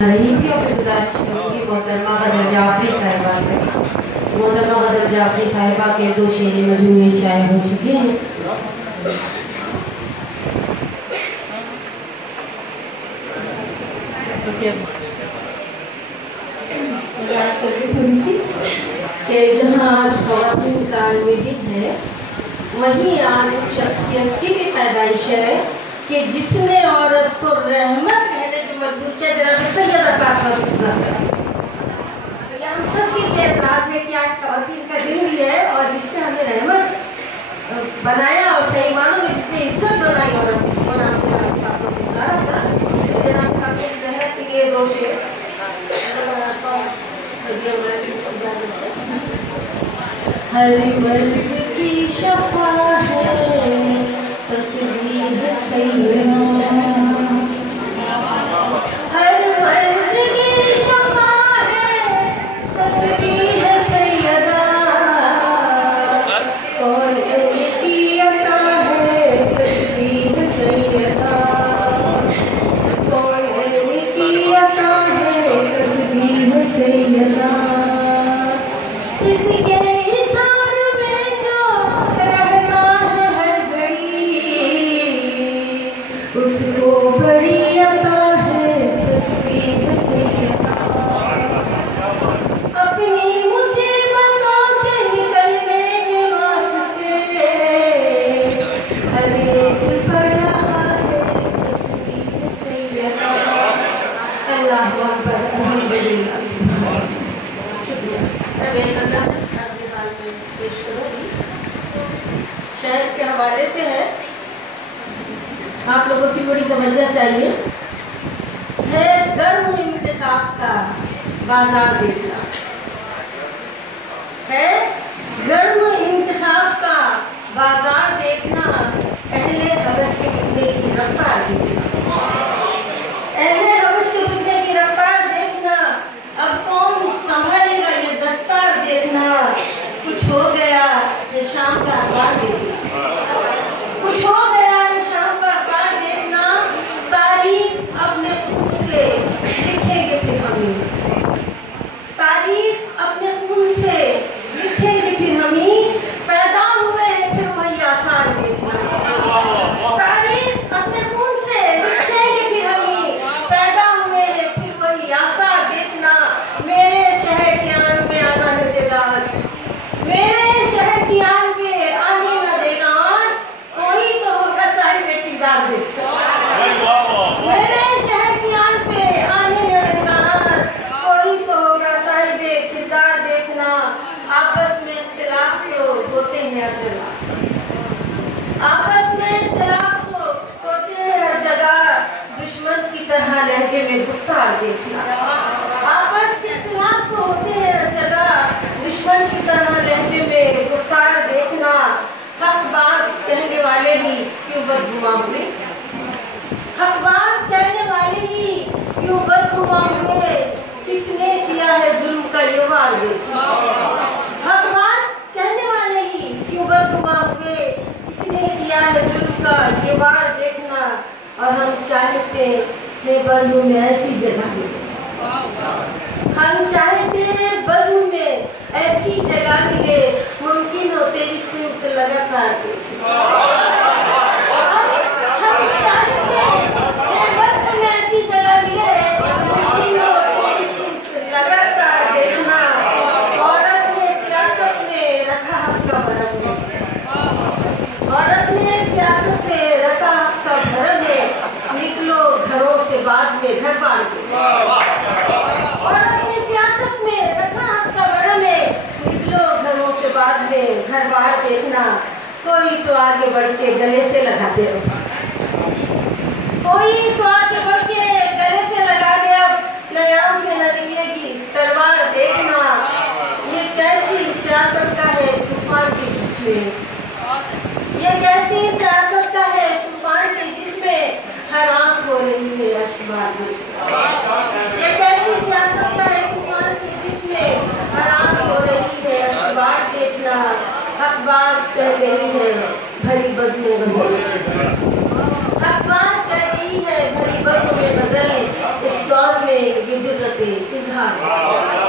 रही थी और गुजारिश करूँगी मोहतरमा गजल जाफरी साहिबा से। मोहतरमा गजल जाफरी साहिबा के 2 शेर मजमूए शाये हो चुके हैं। थोड़ी सी कि जहाँ आज ख़वातीन का मीटिंग है वहीं आज इस शख्सियत की भी पैदाइश है कि जिसने औरत को रहमत कहने की मजबूर किया। जनाब सैयदा फातिमा हम सब की एतराज़ है कि आज ख़वातीन का दिन भी है और जिसने हमें रहमत बनाया और सही मानों में जिसने इज्जत बनाई औरत को जनाब खातिन के लिए 2 शेर हर मर्ज की शफा है तस्बीह सैयदा, हर मर्ज की शफा है तस्बीह सैयदा, और की अता है तस्बीह सैयदा, और की अता है तस्बीह सैयदा। इसके उसको बड़ी अता है तस्बीह सैयदा, अपनी मुसीबतों से निकलने के वास्ते हर एक पढ़ रहा है तस्बीह सैयदा। अल्लाहु अकबर, अल्हम्दुलिल्लाह, पेश करूँगी। शायद के हवाले से है, आप लोगों की बड़ी तवज्जो चाहिए। है गर्म इंतखाब का बाजार देखना, है गर्म इंतखाब का बाजार देखना, अहले हवस के बिकने की रफ्तार देखना, अहले हवस के बिकने की रफ्तार देखना। अब कौन संभालेगा ये दस्तार देखना। कुछ हो गया ये शाम का अखबार देखना, कुछ हो गया अपने खून से लिखेंगे फिर हमें, तारीफ अपने खून से लिखेंगे फिर हमें। पैदा हुए हैं फिर वही आसान देखना, तारीफ अपने खून से लिखेंगे फिर हमें। पैदा हुए हैं फिर वही आसान देखना। मेरे शहर के आन में आना न देगा आज, मेरे शहर की आन में आने न देगा आज, कोई तो होगा साहिब किरदार देखता। मेरे शहर की आन पे आने न देगा कोई तो होगा साहिब किरदार देखना। आपस में इख्तिलाफ तो होते हैं हर जगह, आपस में इख्तिलाफ तो होते हैं हर जगह, दुश्मन की तरह लहजे में गुफ्तार देखना। आपस में इख्तिलाफ तो होते हैं हर जगह, दुश्मन की तरह लहजे में गुफ्तार देखना। हक बात कहने वाले ही क्यों बदगुमा हुए, हक बात कहने वाले ही क्यों बदगुमा हुए, किसने किया है जुल्म का ये वार देखना। हक बात कहने वाले ही क्यों बदगुमा हुए, किसने किया है जुल्म का ये वार देखना। और हम चाहते हैं बज़्म में ऐसी जगह मिले, हम चाहते हैं बज़्म में ऐसी जगह मिले, मुमकिन हो तेरी सिमत लगातार बाद में घर बार औरत ने सियासत में रखा आपका बड़ा में, निकलो घरों से बाद में घर बार देखना। कोई तो आगे बढ़ के गले से लगा दे, कोई तो आगे बढ़ के गले से लगा दे, अब नयाम से न निकलेगी तलवार देखना। ये कैसी सियासत का है तूफान की जिसमें, ये कैसी सियासत का है तूफान की जिसमें हर आंख हो रही है अशबार में। ये कैसी सियासत का है तूफान की जिसमें हर आंख हो रही है अशबार देखना। अखबार कह रही है भरी बज़्म में गज़ल, अखबार कह रही है भरी बज़्म में गज़ल। इस दौर में जहान।